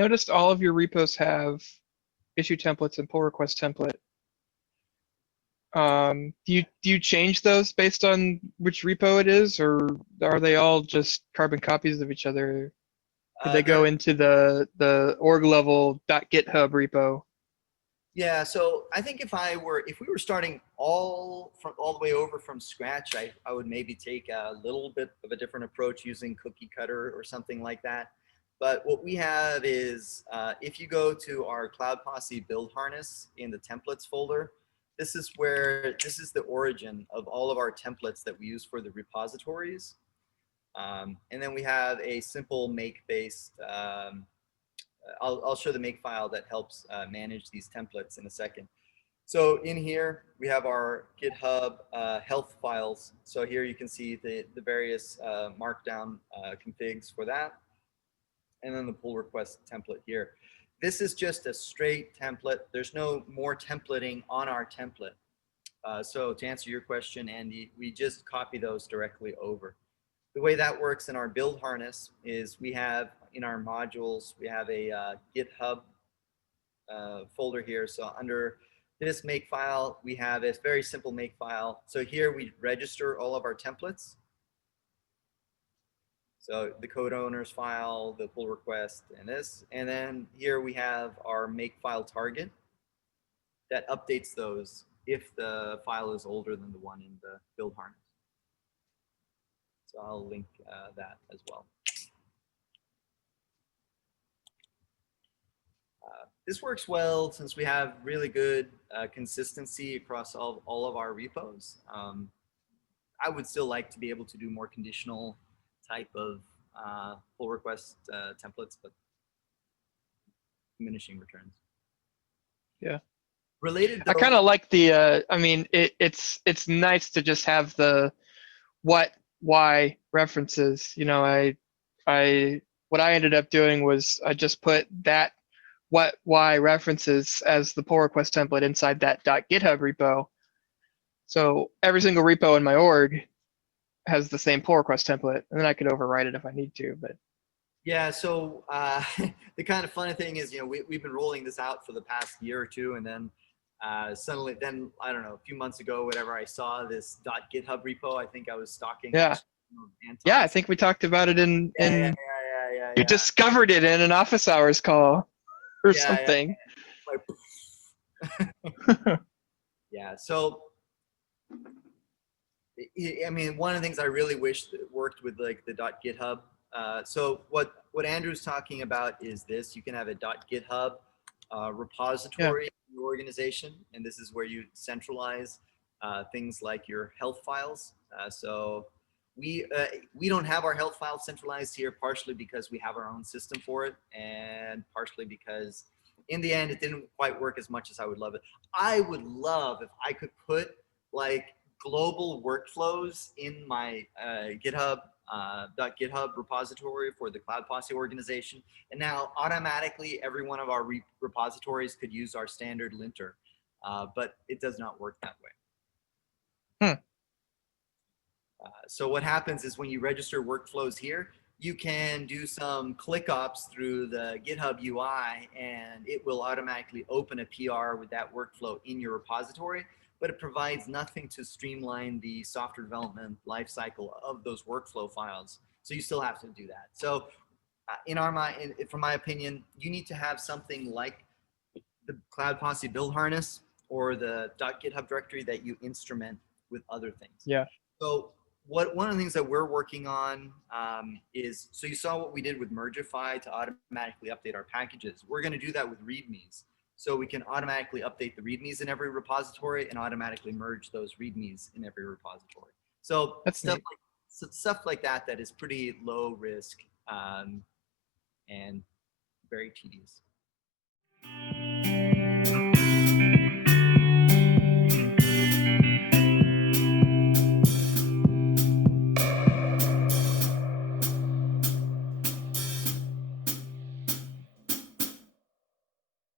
noticed all of your repos have issue templates and pull request template. Do you change those based on which repo it is, or are they all just carbon copies of each other? Could they go into the org level .github repo? Yeah, so I think if we were starting all the way over from scratch, I would maybe take a little bit of a different approach using cookie cutter or something like that. But what we have is, if you go to our Cloud Posse build harness in the templates folder, this is the origin of all of our templates that we use for the repositories. And then we have a simple make-based, I'll show the makefile that helps manage these templates in a second. So in here, we have our GitHub health files. So here you can see the various markdown configs for that. And then the pull request template here. This is just a straight template. There's no more templating on our template. So to answer your question, Andy, we just copy those directly over. The way that works in our build harness is we have in our modules, we have a GitHub folder here. So under this makefile, we have a very simple makefile. So here we register all of our templates. So the code owners file, the pull request, and this. And then here we have our makefile target that updates those if the file is older than the one in the build harness. So I'll link that as well. This works well since we have really good consistency across all of our repos. I would still like to be able to do more conditional type of pull request templates, but diminishing returns. Yeah. Related though, I kind of like the, I mean, it's nice to just have the what, why references. You know, what I ended up doing was I just put that what, why references as the pull request template inside that .github repo. So every single repo in my org has the same pull request template, and then I could overwrite it if I need to. But yeah, so the kind of funny thing is, you know, we've been rolling this out for the past year or two, and then suddenly, then I don't know, a few months ago, whatever, I saw this .github repo. I think I was stalking. yeah, Anton's. yeah, I think we talked about it Yeah. you discovered it in an office hours call or Yeah. something. Yeah. So, I mean, one of the things I really wish that worked with like the .github. So what Andrew's talking about is this. You can have a .github repository in your organization, and this is where you centralize things like your health files. So we don't have our health files centralized here, partially because we have our own system for it, and partially because in the end it didn't quite work as much as I would love it. I would love if I could put like global workflows in my GitHub .github repository for the Cloud Posse organization, and now automatically every one of our repositories could use our standard linter, but it does not work that way. So what happens is when you register workflows here, you can do some click ops through the GitHub UI, and it will automatically open a PR with that workflow in your repository, but it provides nothing to streamline the software development lifecycle of those workflow files. So you still have to do that. So from my opinion, you need to have something like the Cloud Posse build harness or the .github directory that you instrument with other things. Yeah. So one of the things that we're working on is, so you saw what we did with Mergify to automatically update our packages. We're going to do that with READMEs. So we can automatically update the READMEs in every repository and automatically merge those READMEs in every repository. So stuff like that is pretty low risk and very tedious.